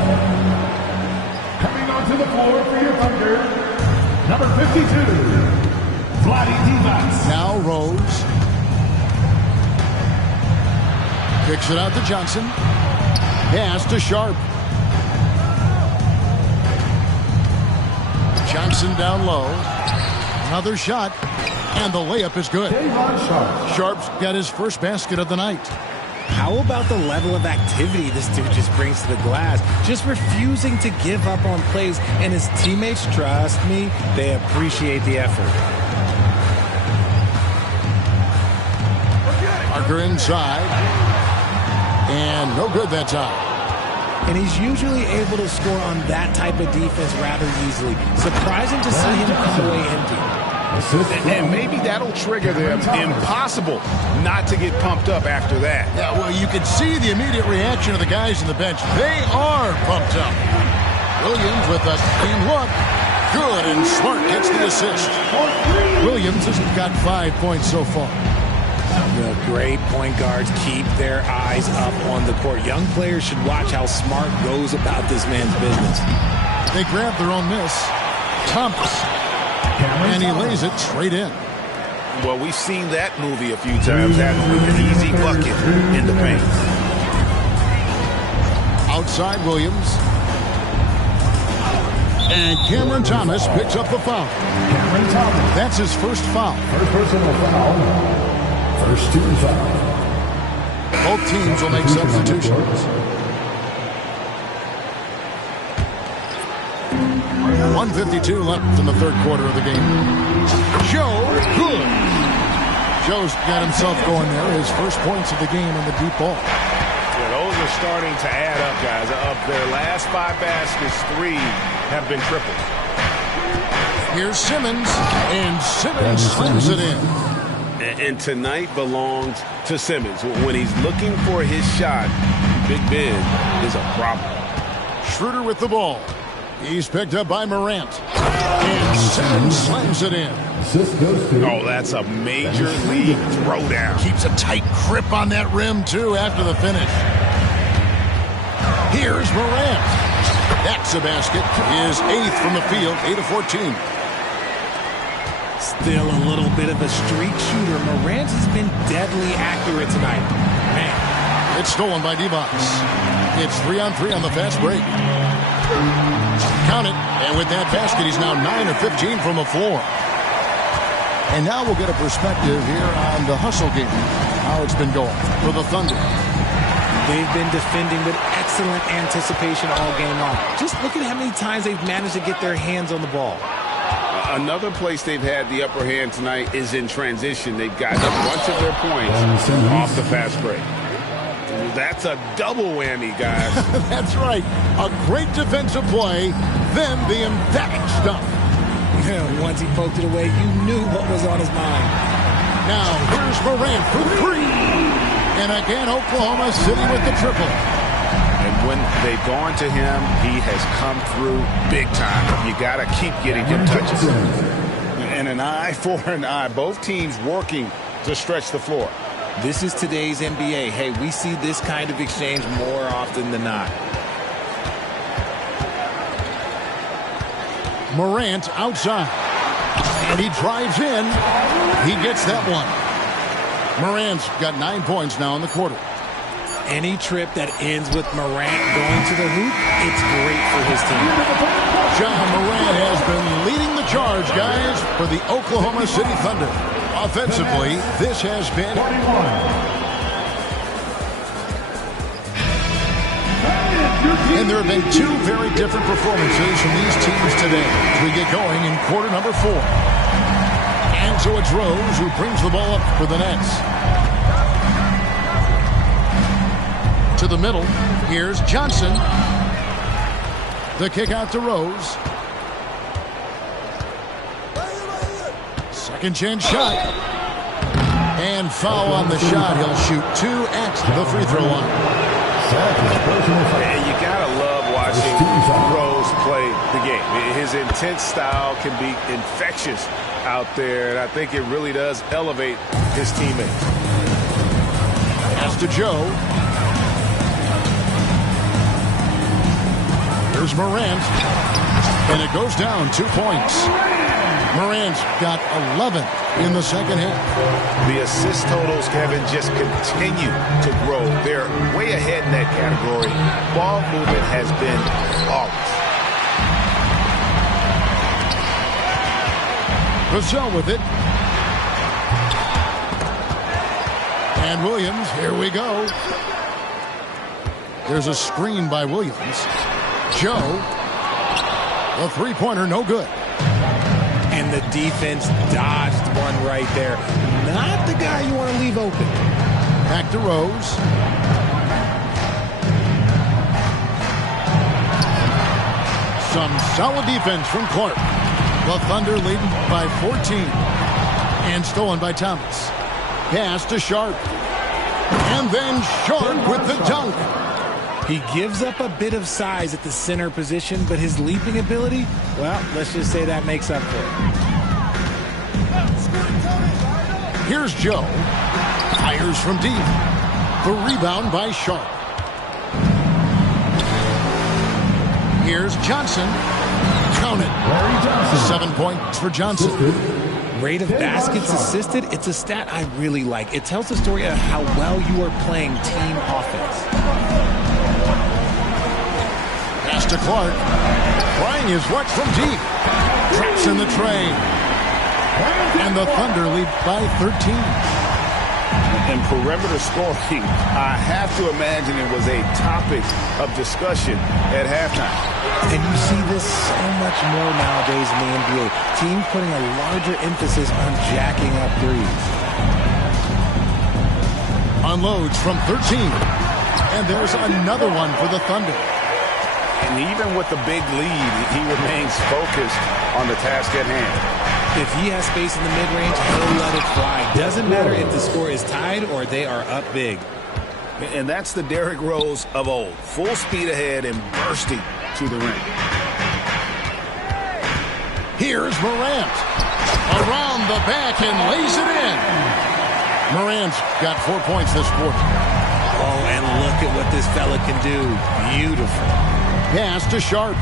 Coming onto the floor for your Thunder, number 52, Vlade Divac. Now Rose. Kicks it out to Johnson. Pass to Sharp. Johnson down low. Another shot. And the layup is good. Sharp's got his first basket of the night. How about the level of activity this dude just brings to the glass? Just refusing to give up on plays, and his teammates, trust me, they appreciate the effort. Parker inside. And no good that time. And he's usually able to score on that type of defense rather easily. Surprising to see him come away empty. And maybe that'll trigger them. Impossible not to get pumped up after that. Yeah, well, you can see the immediate reaction of the guys on the bench. They are pumped up. Williams with a clean look. Good, and Smart gets the assist. Williams has got 5 points so far. The great point guards keep their eyes up on the court. Young players should watch how Smart goes about this man's business. They grab their own miss. Thomas. And he lays it straight in. Well, we've seen that movie a few times, haven't we? An easy bucket in the paint. Outside Williams. And Cameron Thomas picks up the foul. Cameron Thomas. That's his first foul. First personal foul. First team foul. Both teams will make substitutions. 1:52 left in the third quarter of the game. Joe good. Joe's got himself going there. His first points of the game on the deep ball. Yeah, those are starting to add up, guys. Of their last 5 baskets, 3 have been triples. Here's Simmons, and Simmons slams it in. And tonight belongs to Simmons. When he's looking for his shot, Big Ben is a problem. Schroeder with the ball. He's picked up by Morant. And Simmons slams it in. Oh, that's a major league throwdown. Keeps a tight grip on that rim, too, after the finish. Here's Morant. That's a basket. His 8th from the field, 8 of 14. Still a little bit of a streak shooter. Morant has been deadly accurate tonight. Man. It's stolen by Divac. It's 3-on-3 on the fast break. Count it. And with that basket, he's now 9 of 15 from the floor. And now we'll get a perspective here on the hustle game, how it's been going for the Thunder. They've been defending with excellent anticipation all game long. Just look at how many times they've managed to get their hands on the ball. Another place they've had the upper hand tonight is in transition. They've gotten a bunch of their points off the fast break. That's a double whammy, guys. That's right. A great defensive play, then the emphatic stuff. Once he poked it away, you knew what was on his mind. Now, here's Morant for 3. And again, Oklahoma City with the triple. And when they've gone to him, he has come through big time. You got to keep getting him touches. And an eye for an eye. Both teams working to stretch the floor. This is today's NBA. Hey, we see this kind of exchange more often than not. Morant outside. And he drives in. He gets that one. Morant's got 9 points now in the quarter. Any trip that ends with Morant going to the hoop, it's great for his team. Ja Morant has been leading the charge, guys, for the Oklahoma City Thunder. Offensively, this has been... And there have been 2 very different performances from these teams today as we get going in quarter number 4. And so it's Rose who brings the ball up for the Nets. To the middle, here's Johnson. The kick out to Rose. Second chance shot. And foul on the shot. He'll shoot 2 at the free throw line. And you gotta love watching Rose play the game. His intense style can be infectious out there, and I think it really does elevate his teammates. Pass to Joe. Here's Morant. And it goes down 2 points. Morant's got 11 in the second half. The assist totals, Kevin, just continue to grow. They're way ahead in that category. Ball movement has been flawless. Vassell with it. And Williams, here we go. There's a screen by Williams. Joe, the three-pointer, no good. And the defense dodged one right there. Not the guy you want to leave open. Back to Rose. Some solid defense from Clark. The Thunder leading by 14. And stolen by Thomas. Pass to Sharp. And then Sharp with the dunk. He gives up a bit of size at the center position, but his leaping ability, well, let's just say that makes up for it. Here's Joe. Fires from deep. The rebound by Sharp. Here's Johnson. Count it. 7 points for Johnson. Rate of baskets assisted, it's a stat I really like. It tells the story of how well you are playing team offense. Pass to Clark. Trying his luck from deep. Traps in the tray. And the Thunder lead by 13. And perimeter scoring, I have to imagine it was a topic of discussion at halftime. And you see this so much more nowadays in the NBA. Teams putting a larger emphasis on jacking up threes. Unloads from 13. And there's another one for the Thunder. And even with the big lead, he remains focused on the task at hand. If he has space in the mid-range, he'll let it fly. Doesn't matter if the score is tied or they are up big. And that's the Derrick Rose of old. Full speed ahead and bursting to the rim. Here's Morant. Around the back and lays it in. Morant's got 4 points this quarter. Oh, and look at what this fella can do. Beautiful. Pass to Sharp.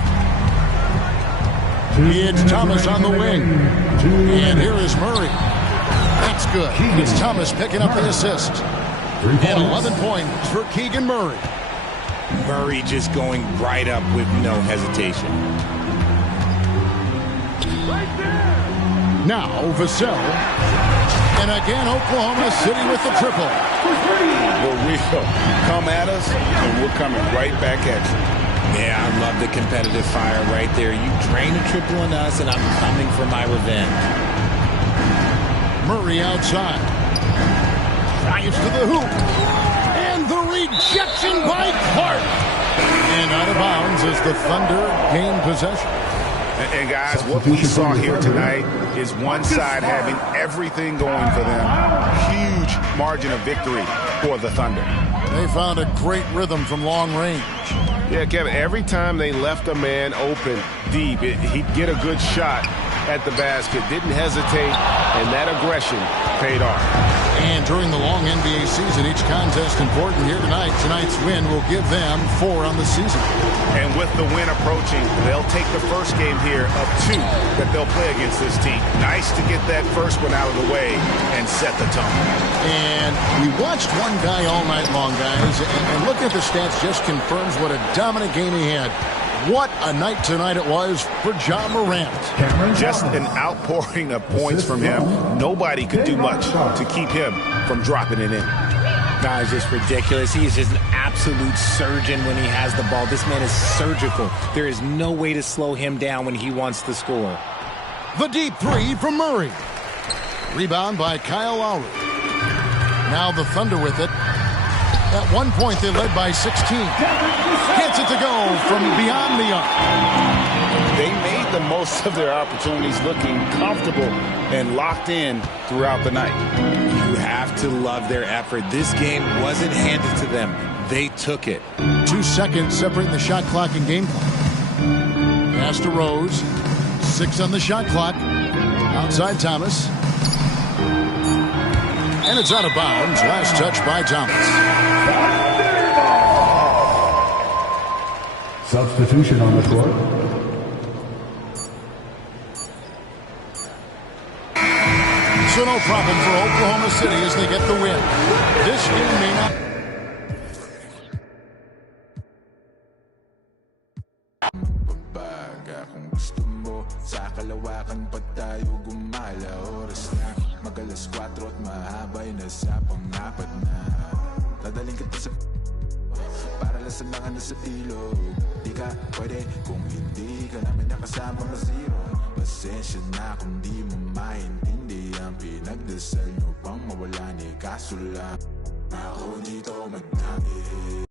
It's Thomas on the wing. And here is Murray. That's good. It's Thomas picking up the assist. And 11 points for Keegan Murray. Murray just going right up with no hesitation. Now Vassell. And again, Oklahoma City with the triple. Well, we'll come at us, and we're coming right back at you. Yeah, I love the competitive fire right there. You drain a triple on us, and I'm coming for my revenge. Murray outside. Drives to the hoop. And the rejection by Clark. And out of bounds as the Thunder gain possession. And guys, what we saw here tonight is one side having everything going for them. Huge margin of victory for the Thunder. They found a great rhythm from long range. Yeah, Kevin, every time they left a man open deep, he'd get a good shot at the basket. Didn't hesitate, and that aggression paid off. And during the long NBA season, each contest important here tonight. Tonight's win will give them 4 on the season. And with the win approaching, they'll take the first game here of 2 that they'll play against this team. Nice to get that first one out of the way and set the tone. And we watched one guy all night long, guys, and looking at the stats just confirms what a dominant game he had. What a night tonight it was for Ja Morant. Just an outpouring of points from him. Nobody could do much to keep him from dropping it in. Guys, just ridiculous. He is just an absolute surgeon when he has the ball. This man is surgical. There is no way to slow him down when he wants to score. The deep 3 from Murray. Rebound by Kyle Lowry. Now the Thunder with it. At one point, they led by 16. Gets it to go from beyond the arc. They made the most of their opportunities, looking comfortable and locked in throughout the night. You have to love their effort. This game wasn't handed to them. They took it. 2 seconds separating the shot clock and game clock. Pass to Rose. 6 on the shot clock. Outside Thomas. And it's out of bounds. Last touch by Thomas. Substitution on the court. So no problem for Oklahoma City as they get the win. This game may not... Mag-alas 4 at mahabay na sa pang-apat na. Dadaling kita sa para lang sa mga nasa ilog. Di ka pwede kung hindi ka namin nakasama ma-zero. Pasensya na kung di mo maintindihan. Pinagdasal nyo pang mawala ni kaso lang ako dito magnangin.